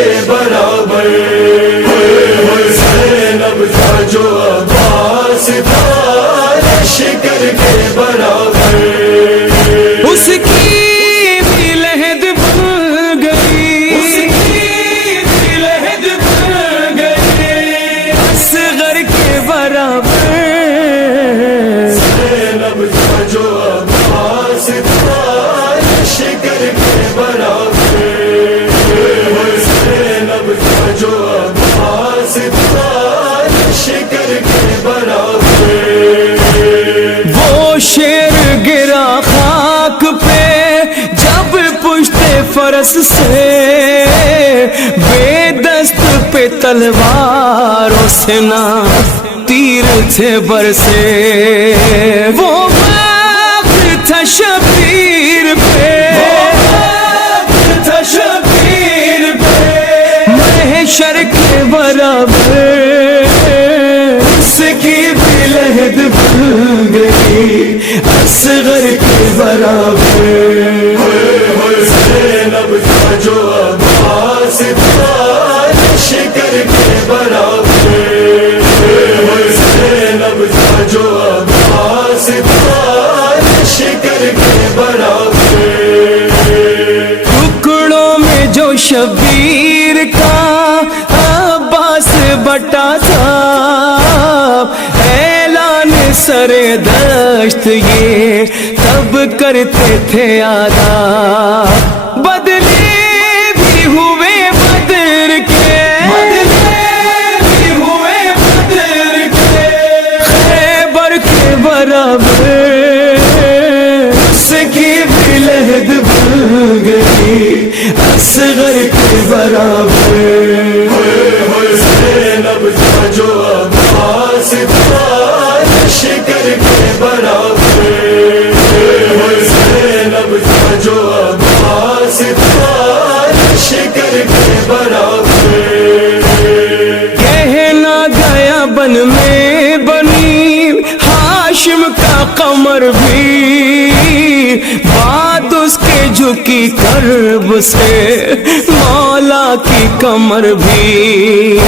کے برابر، زینب کا جو عباس تھا لشکر کے برابر، اس کی بھی لہد بن گئی، اس کی بھی لہد بن گئی، اصغر کے برابر، زینب کا جو عباس تھا لشکر کے برابر، زینب کا جو عباس تھا لشکر کے برابر، وہ شیر گرا خاک پہ جب پشت فرس سے، بے دست پہ تلواروں سے نہ تیر تھے برسے، وہ وقت تھا شبیر پہ، تھا شبیر پہ، محشر کے برابر، اس کی بھی لہد بن گئی، اصغر کے برابر، زینب کا جو عباس تھا لشکر کے برابر، زینب کا جو عباس تھا لشکر کے برابر، ٹکڑوں میں جو شبیر کا عباس بٹا تھا، اعلان سر دشت یہ تب کرتے تھے ادا، بدلے بھی ہوئے بدر کے، بدلے ہوئے بدر کے، خیبر کے برابر، اس کی بھی لہد بن گئی، اصغر کے برابر، زینب کا جو عباس تھا لشکر کے برابر، زینب کا جو عباس تھا لشکر کے برابر، کہنا گیا بن میں بنی ہاشم کا قمر بھی، بات اس کے جھکی کرب سے مولا کی کمر بھی،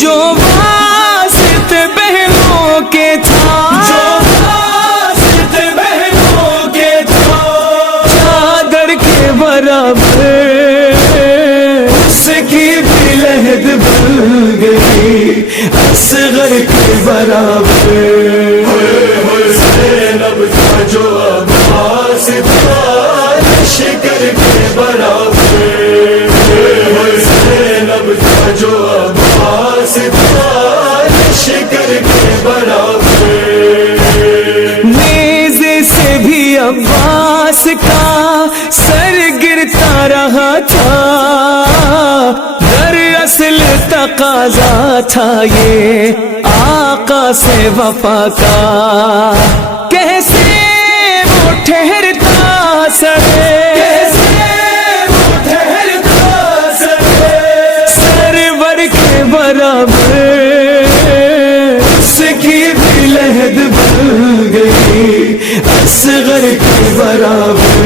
جو واسط بہنوں کے تھا، جو واسط بہنوں کے تھا، چادر کے برابر، اس کی بھی لہد بن گئی، اصغر کے برابر، زینب کا جو عباس تھا لشکر کے برابر، زینب کا جو عباس تھا لشکر کے برابر، نیزے سے بھی عباس کا سر گرتا رہا تھا، دراصل تقاضا تھا یہ آقا سے وفا کا، کیسے وہ ٹھہرتا سرے، سرور کے برابر، اس کی بھی لہد بن گئی، اصغر کے برابر،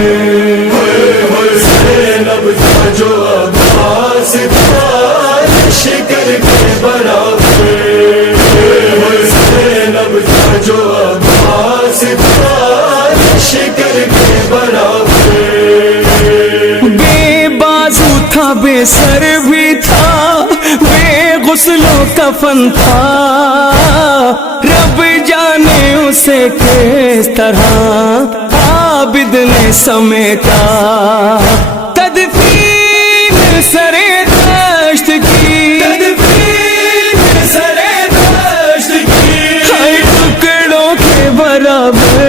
زینب کا جو عباس تھا لشکر کے برابر، زینب کا جو عباس تھا لشکر کے برابر، بے بازو تھا بے سر بھی تھا، بے غسل و کفن تھا، رب جانے اسے کس طرح عابد نے سمیٹا، تدفین سر دشت کی، ہر ٹکڑوں کے برابر،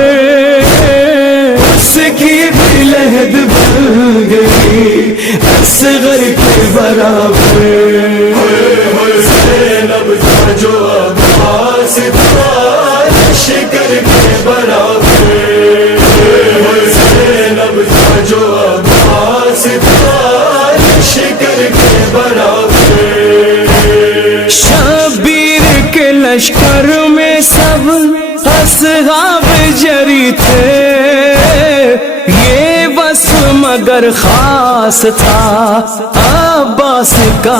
اس کی بھی لہد بن گئی، اصغر کے برابر، زینب کا جو عباس تھا لشکر کے برابر، زینب کا جو عباس تھا لشکر کے برابر، شبیر کے لشکر میں سب اصحاب جری تھے، یہ وصف مگر خاص تھا عباس کا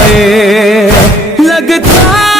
ہے لگتا